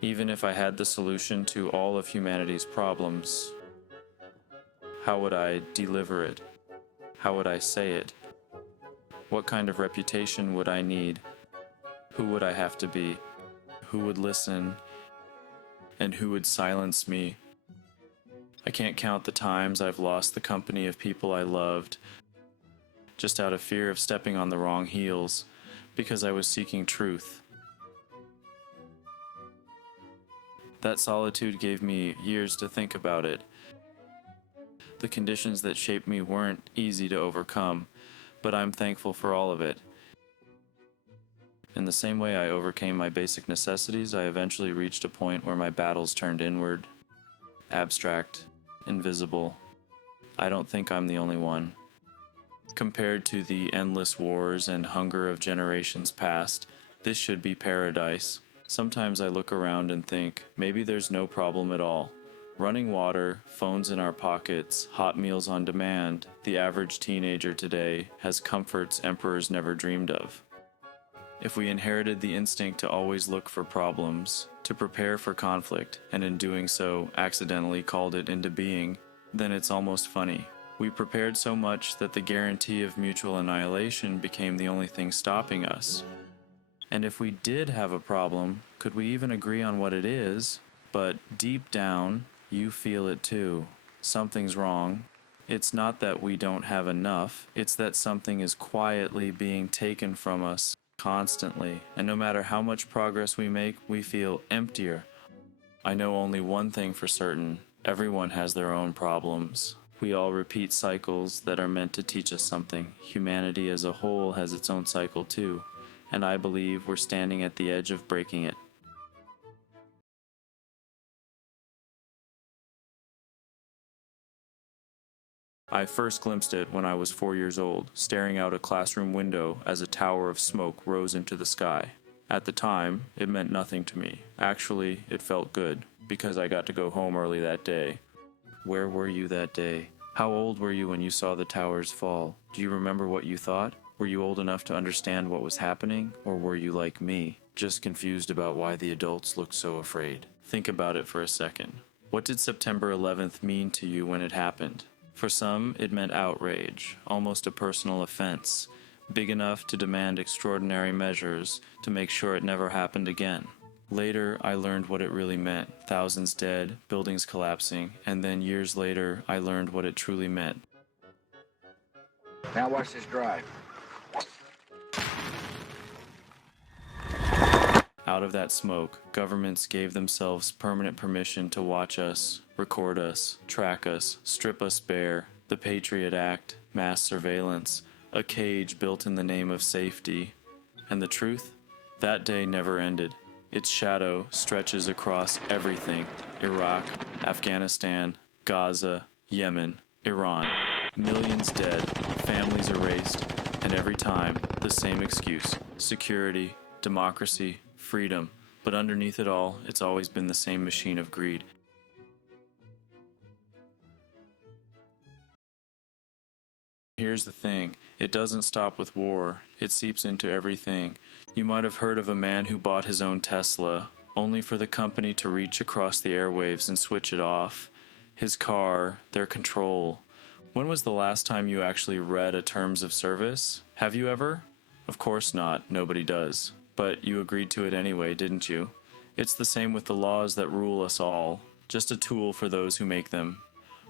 Even if I had the solution to all of humanity's problems, how would I deliver it? How would I say it? What kind of reputation would I need? Who would I have to be? Who would listen? And who would silence me? I can't count the times I've lost the company of people I loved just out of fear of stepping on the wrong heels because I was seeking truth. That solitude gave me years to think about it. The conditions that shaped me weren't easy to overcome, but I'm thankful for all of it. In the same way I overcame my basic necessities, I eventually reached a point where my battles turned inward, abstract, invisible. I don't think I'm the only one. Compared to the endless wars and hunger of generations past, this should be paradise. Sometimes I look around and think, maybe there's no problem at all. Running water, phones in our pockets, hot meals on demand, the average teenager today has comforts emperors never dreamed of. If we inherited the instinct to always look for problems, to prepare for conflict, and in doing so accidentally called it into being, then it's almost funny. We prepared so much that the guarantee of mutual annihilation became the only thing stopping us. And if we did have a problem, could we even agree on what it is? But deep down, you feel it too. Something's wrong. It's not that we don't have enough, it's that something is quietly being taken from us constantly, and no matter how much progress we make, we feel emptier. I know only one thing for certain: everyone has their own problems. We all repeat cycles that are meant to teach us something. Humanity as a whole has its own cycle too, and I believe we're standing at the edge of breaking it. I first glimpsed it when I was 4 years old, staring out a classroom window as a tower of smoke rose into the sky. At the time, it meant nothing to me. Actually, it felt good, because I got to go home early that day. Where were you that day? How old were you when you saw the towers fall? Do you remember what you thought? Were you old enough to understand what was happening, or were you like me, just confused about why the adults looked so afraid? Think about it for a second. What did September 11th mean to you when it happened? For some, it meant outrage, almost a personal offense, big enough to demand extraordinary measures to make sure it never happened again. Later, I learned what it really meant: thousands dead, buildings collapsing, and then years later, I learned what it truly meant. Now watch this drive. Out of that smoke, governments gave themselves permanent permission to watch us, record us, track us, strip us bare. The Patriot Act, mass surveillance, a cage built in the name of safety. And the truth? That day never ended. Its shadow stretches across everything: Iraq, Afghanistan, Gaza, Yemen, Iran. Millions dead, families erased, and every time, the same excuse: security, democracy, freedom. But underneath it all, it's always been the same machine of greed. Here's the thing, it doesn't stop with war, it seeps into everything. You might have heard of a man who bought his own Tesla, only for the company to reach across the airwaves and switch it off. His car, their control. When was the last time you actually read a terms of service? Have you ever? Of course not, nobody does. But you agreed to it anyway, didn't you? It's the same with the laws that rule us all, just a tool for those who make them.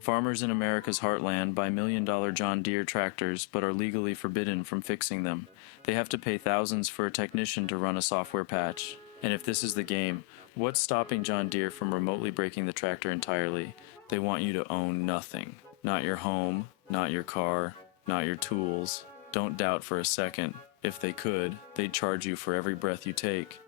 Farmers in America's heartland buy $1 million John Deere tractors but are legally forbidden from fixing them. They have to pay thousands for a technician to run a software patch. And if this is the game, what's stopping John Deere from remotely breaking the tractor entirely? They want you to own nothing. Not your home, not your car, not your tools. Don't doubt for a second. If they could, they'd charge you for every breath you take.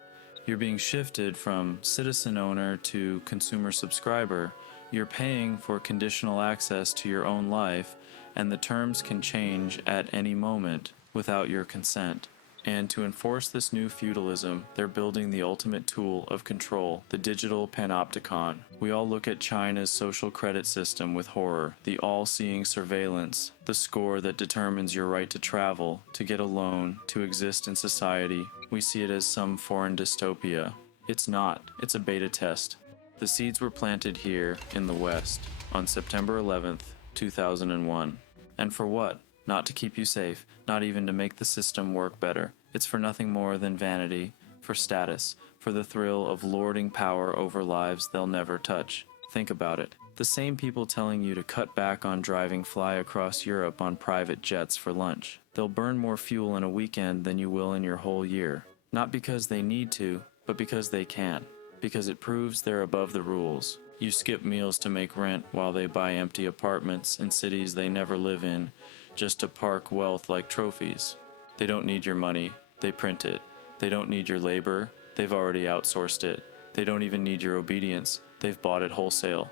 You're being shifted from citizen owner to consumer subscriber. You're paying for conditional access to your own life, and the terms can change at any moment without your consent. And to enforce this new feudalism, they're building the ultimate tool of control, the digital panopticon. We all look at China's social credit system with horror, the all-seeing surveillance, the score that determines your right to travel, to get a loan, to exist in society. We see it as some foreign dystopia. It's not. It's a beta test. The seeds were planted here in the West on September 11th, 2001. And for what? Not to keep you safe, not even to make the system work better. It's for nothing more than vanity, for status, for the thrill of lording power over lives they'll never touch. Think about it. The same people telling you to cut back on driving fly across Europe on private jets for lunch. They'll burn more fuel in a weekend than you will in your whole year. Not because they need to, but because they can. Because it proves they're above the rules. You skip meals to make rent while they buy empty apartments in cities they never live in, just to park wealth like trophies. They don't need your money, they print it. They don't need your labor, they've already outsourced it. They don't even need your obedience, they've bought it wholesale.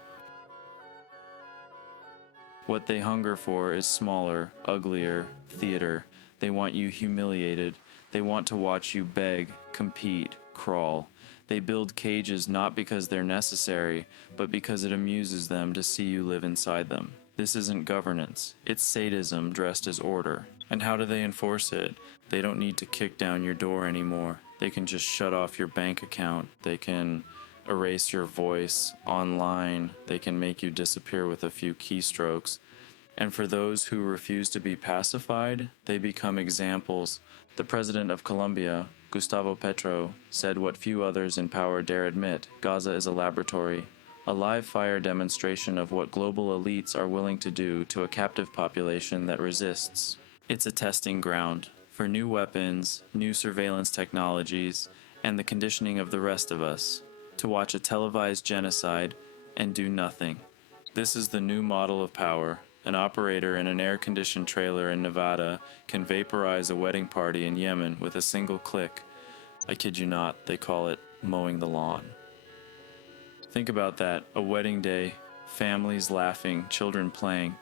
What they hunger for is smaller, uglier theater. They want you humiliated. They want to watch you beg, compete, crawl. They build cages not because they're necessary, but because it amuses them to see you live inside them. This isn't governance. It's sadism dressed as order. And how do they enforce it? They don't need to kick down your door anymore. They can just shut off your bank account. They can erase your voice online. They can make you disappear with a few keystrokes. And for those who refuse to be pacified, they become examples. The president of Colombia, Gustavo Petro, said what few others in power dare admit: Gaza is a laboratory, a live fire demonstration of what global elites are willing to do to a captive population that resists. It's a testing ground for new weapons, new surveillance technologies, and the conditioning of the rest of us to watch a televised genocide and do nothing. This is the new model of power. An operator in an air-conditioned trailer in Nevada can vaporize a wedding party in Yemen with a single click. I kid you not, they call it mowing the lawn. Think about that, a wedding day, families laughing, children playing,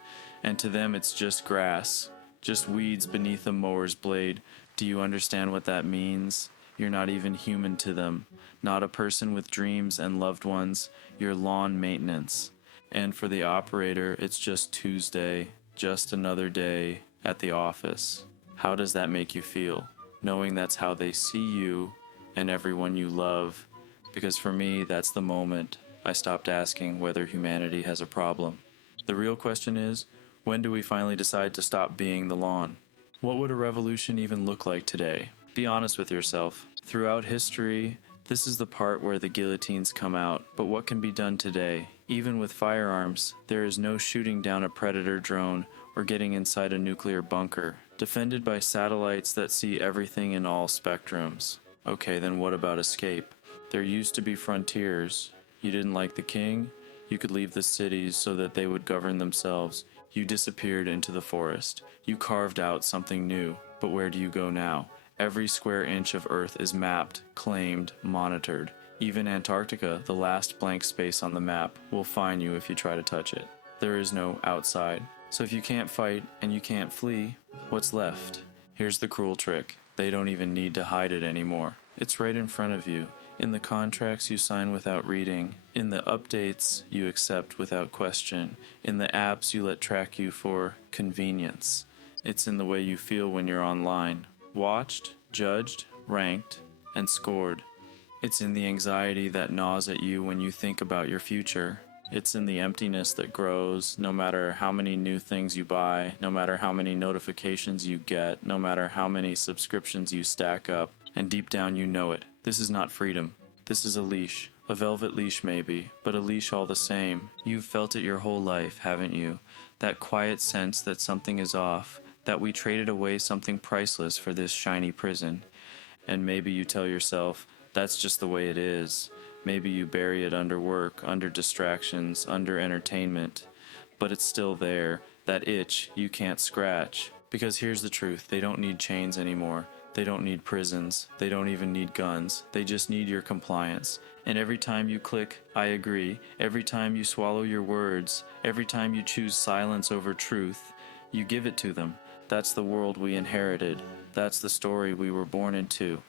and to them it's just grass, just weeds beneath a mower's blade. Do you understand what that means? You're not even human to them, not a person with dreams and loved ones, you're lawn maintenance. And for the operator, it's just Tuesday, just another day at the office. How does that make you feel, knowing that's how they see you and everyone you love? Because for me, that's the moment I stopped asking whether humanity has a problem. The real question is, when do we finally decide to stop being the lawn? What would a revolution even look like today? Be honest with yourself. Throughout history, this is the part where the guillotines come out. But what can be done today? Even with firearms, there is no shooting down a predator drone or getting inside a nuclear bunker, defended by satellites that see everything in all spectrums. Okay, then what about escape? There used to be frontiers. You didn't like the king? You could leave the cities so that they would govern themselves. You disappeared into the forest. You carved out something new. But where do you go now? Every square inch of Earth is mapped, claimed, monitored. Even Antarctica, the last blank space on the map, will find you if you try to touch it. There is no outside. So if you can't fight and you can't flee, what's left? Here's the cruel trick. They don't even need to hide it anymore. It's right in front of you. In the contracts you sign without reading. In the updates you accept without question. In the apps you let track you for convenience. It's in the way you feel when you're online. Watched, judged, ranked, and scored. It's in the anxiety that gnaws at you when you think about your future. It's in the emptiness that grows no matter how many new things you buy, no matter how many notifications you get, no matter how many subscriptions you stack up. And deep down you know it. This is not freedom. This is a leash. A velvet leash maybe, but a leash all the same. You've felt it your whole life, haven't you? That quiet sense that something is off, that we traded away something priceless for this shiny prison. And maybe you tell yourself, that's just the way it is. Maybe you bury it under work, under distractions, under entertainment. But it's still there, that itch you can't scratch. Because here's the truth, they don't need chains anymore. They don't need prisons. They don't even need guns. They just need your compliance. And every time you click, I agree, every time you swallow your words, every time you choose silence over truth, you give it to them. That's the world we inherited. That's the story we were born into.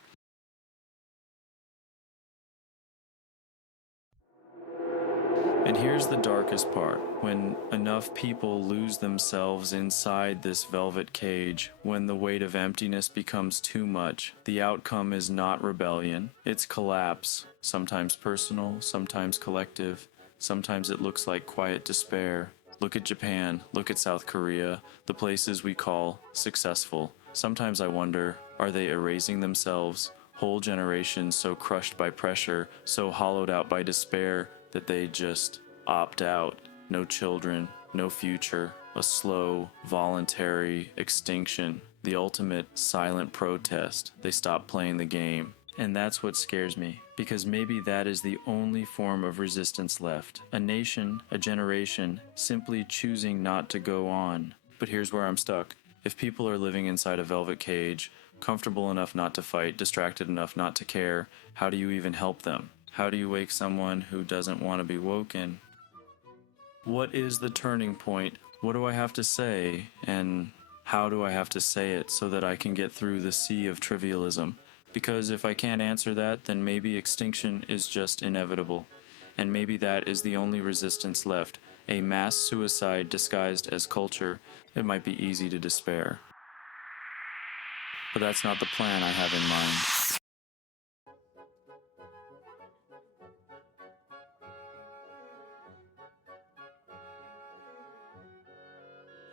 And here's the darkest part. When enough people lose themselves inside this velvet cage, when the weight of emptiness becomes too much, the outcome is not rebellion, it's collapse. Sometimes personal, sometimes collective, sometimes it looks like quiet despair. Look at Japan, look at South Korea, the places we call successful. Sometimes I wonder, are they erasing themselves? Whole generations so crushed by pressure, so hollowed out by despair, that they just opt out. No children, no future, a slow, voluntary extinction, the ultimate silent protest. They stop playing the game. And that's what scares me, because maybe that is the only form of resistance left. A nation, a generation, simply choosing not to go on. But here's where I'm stuck. If people are living inside a velvet cage, comfortable enough not to fight, distracted enough not to care, how do you even help them? How do you wake someone who doesn't want to be woken? What is the turning point? What do I have to say? And how do I have to say it so that I can get through the sea of trivialism? Because if I can't answer that, then maybe extinction is just inevitable. And maybe that is the only resistance left. A mass suicide disguised as culture. It might be easy to despair. But that's not the plan I have in mind.